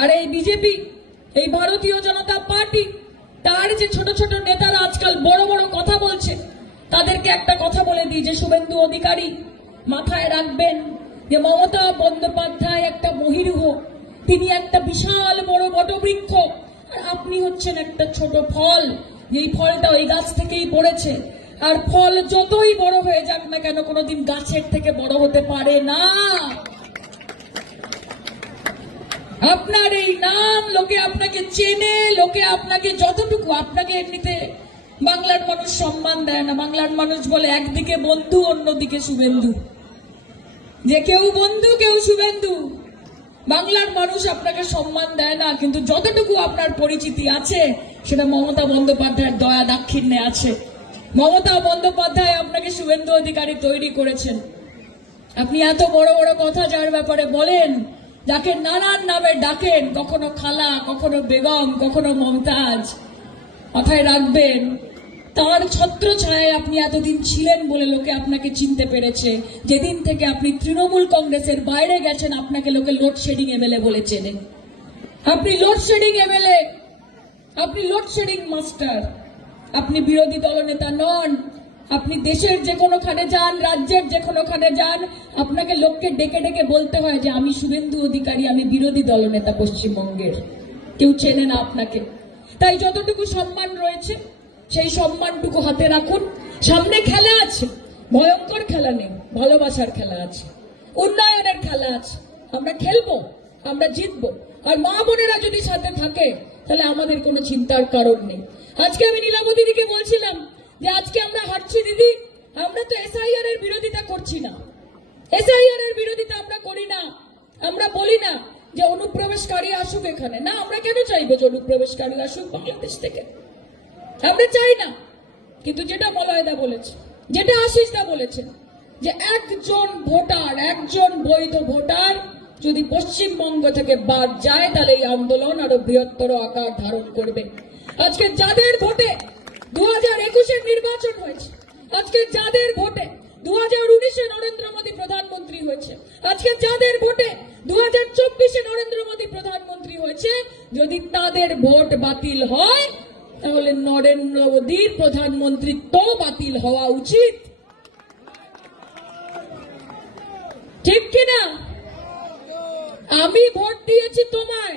আর এই বিজেপি, এই ভারতীয় জনতা পার্টি, তার যে ছোট ছোট নেতারা আজকাল বড় বড় কথা বলছে, তাদেরকে একটা কথা বলে দিই যে শুভেন্দু অধিকারী মাথায় রাখবেন যে মমতা বন্দ্যোপাধ্যায় একটা মহিরুহ, তিনি একটা বিশাল বড় বটবৃক্ষ, আর আপনি হচ্ছেন একটা ছোট ফল, যেই ফলটা ওই গাছ থেকেই পড়েছে। আর ফল যতই বড় হয়ে যাক না কেন, কোনোদিন গাছের থেকে বড় হতে পারে না। আপনার এই নাম, লোকে আপনাকে চেনে, লোকে আপনাকে যতটুকু, আপনাকে এমনিতে বাংলার মানুষ সম্মান দেয় না। বাংলার মানুষ বলে একদিকে বন্ধু, অন্যদিকে শুভেন্দু, যে কেউ বন্ধু কেউ শুভেন্দু। বাংলার মানুষ আপনাকে সম্মান দেয় না, কিন্তু যতটুকু আপনার পরিচিতি আছে সেটা মমতা বন্দ্যোপাধ্যায়ের দয়া দাক্ষিণ্যে আছে। মমতা বন্দ্যোপাধ্যায় আপনাকে শুভেন্দু অধিকারী তৈরি করেছেন। আপনি এত বড় বড় কথা যার ব্যাপারে বলেন, যাকে নানান নামে ডাকেন, কখনো খালা, কখনো বেগম, কখনো মমতাজ, মাথায় রাখবেন তার ছত্র ছায়ায় আপনি এতদিন ছিলেন বলে লোকে আপনাকে চিনতে পেরেছে। যেদিন থেকে আপনি তৃণমূল কংগ্রেসের বাইরে গেছেন, আপনাকে লোকে লোডশেডিং এমএলএ বলে চেনে। আপনি লোডশেডিং এমএলএ, আপনি লোডশেডিং মাস্টার। আপনি বিরোধী দলনেতা নন। আপনি দেশের যে কোনোখানে যান, রাজ্যের যে কোনোখানে যান, আপনাকে লোককে ডেকে ডেকে বলতে হয় যে আমি শুভেন্দু অধিকারী, আমি বিরোধী দলনেতা পশ্চিমবঙ্গের। কেউ চেনে না আপনাকে। তাই যতটুকু সম্মান রয়েছে সেই সম্মানটুকু হাতে রাখুন। সামনে খেলা আছে, ভয়ঙ্কর খেলা নেই, ভালোবাসার খেলা আছে, উন্নয়নের খেলা আছে। আমরা খেলবো, আমরা জিতবো। আর মা বোনেরা যদি সাথে থাকে তাহলে আমাদের কোনো চিন্তার কারণ নেই। আজকে আমি নীলাবতী দিদিকে বলছিলাম যে আজকে আমরা হাঁটছি দিদি, আমরা তো এসআইআর এর বিরোধিতা করছি না। এসআইআর এর বিরোধিতা আমরা করি না। আমরা বলি না যে অনুপ্রবেশকারী আসুক এখানে, না। আমরা কেন চাইবো যে অনুপ্রবেশকারী আসুক বাংলাদেশ থেকে? আমরা চাই না। কিন্তু যেটা মলয়দা বলেছে, যেটা আশিসদা বলেছে, যে একজন ভোটার, একজন বৈধ ভোটার যদি পশ্চিমবঙ্গ থেকে বাদ যায় তাহলে এই আন্দোলন আরো বৃহত্তর আকার ধারণ করবে। আজকে যাদের ভোটে 2021-এর নির্বাচন হয়েছে, আজকে যাদের ভোটে 2019-এ নরেন্দ্র মোদী প্রধানমন্ত্রী হয়েছে, আজকে যাদের ভোটে 2024-এ নরেন্দ্র মোদী প্রধানমন্ত্রী হয়েছে, যদি তাদের ভোট বাতিল হয় তাহলে নরেন্দ্র মোদীর প্রধানমন্ত্রিত্ব বাতিল হওয়া উচিত। ঠিক কিনা? আমি ভোট দিয়েছি তোমায়,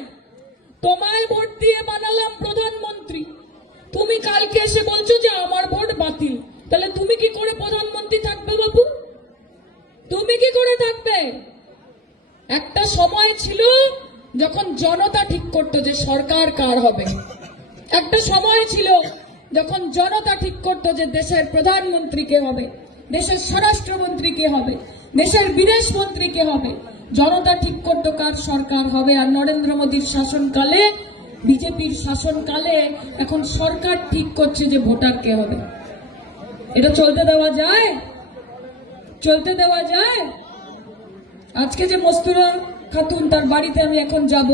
তোমায় ভোট দিয়ে বানালাম প্রধানমন্ত্রী। তুমি কালকে এসে বলছো যে আমার ভোট বাতিল, তাহলে তুমি কি করে প্রধানমন্ত্রী থাকবে বাবু? তুমি কি করে থাকবে? একটা সময় ছিল যখন জনতা ঠিক করতো যে সরকার কার হবে। একটা সময় ছিল যখন জনতা ঠিক করতো যে দেশের প্রধানমন্ত্রী কে হবে, দেশের স্বরাষ্ট্রমন্ত্রী কে হবে, দেশের বিদেশ মন্ত্রী কে হবে। জনতা ঠিক করতো কার সরকার হবে। আর নরেন্দ্র মোদীর শাসনকালে, বিজেপির শাসনকালে এখন সরকার ঠিক করছে যে ভোটার কে হবে। এটা চলতে দেওয়া যায়? চলতে দেওয়া যায়? আজকে যে মস্তুরা খাতুন, তার বাড়িতে আমি এখন যাব।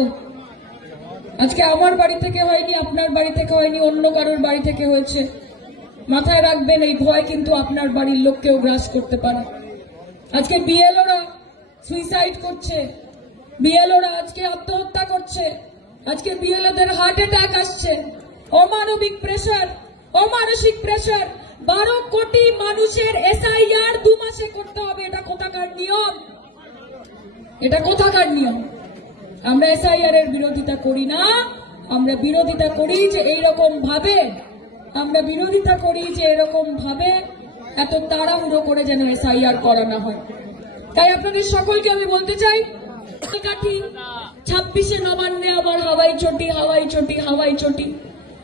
আজকে আমার বাড়ি থেকে হয়নি, আপনার বাড়ি থেকে হয়নি, অন্য কারোর বাড়ি থেকে হয়েছে। মাথায় রাখবেন এই ভয় কিন্তু আপনার বাড়ির লোককেও গ্রাস করতে পারে। আজকে বিএলওরা সুইসাইড করছে, বিএলওরা আজকে আত্মহত্যা করছে, আজকে বিএলওদের হার্ট অ্যাটাক আসছে। অমানবিক প্রেসার, অমানসিক প্রেসার। 12 কোটি মানুষের এসআইআর 2 মাসে করতে হবে। এটা কোথাকার নিয়ম? এটা কোথাকার নিয়ম? আমরা এসআইআর এর বিরোধিতা করি না। আমরা বিরোধিতা করি যে এইরকম ভাবে, আমরা বিরোধিতা করি যে এরকম ভাবে এত তাড়াহুড়ো করে যেন এসআইআর করানো হয়। তাই আপনাদের সকলকে আমি বলতে চাই, 26-এ নবান্নে আবার হাওয়াই চটি, হাওয়াই চটি, হাওয়াই চটি।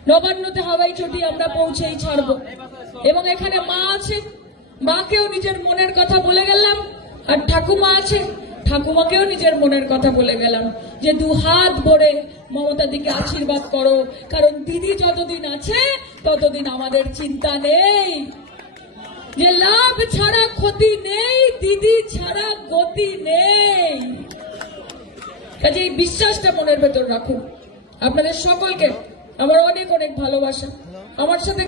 নবান্নতে হাওয়াই চটি আমরা পৌঁছেই ছাড়বো। এবং এখানে মা আছে, মাকেও নিজের মনের কথা বলে গেলাম। আর ঠাকুমা আছে, ঠাকুমাকেও নিজের মনের কথা বলে গেলাম যে 2 হাত ভরে মমতা দিকে আশীর্বাদ করো, কারণ দিদি যতদিন আছে ততদিন আমাদের চিন্তা নেই, যে লাভ ছাড়া ক্ষতি নেই, দিদি ছাড়া গতি নেই। কাজে এই বিশ্বাসটা মনের ভেতর রাখুন। আপনাদের সকলকে আমার অনেক অনেক ভালোবাসা। আমার সাথে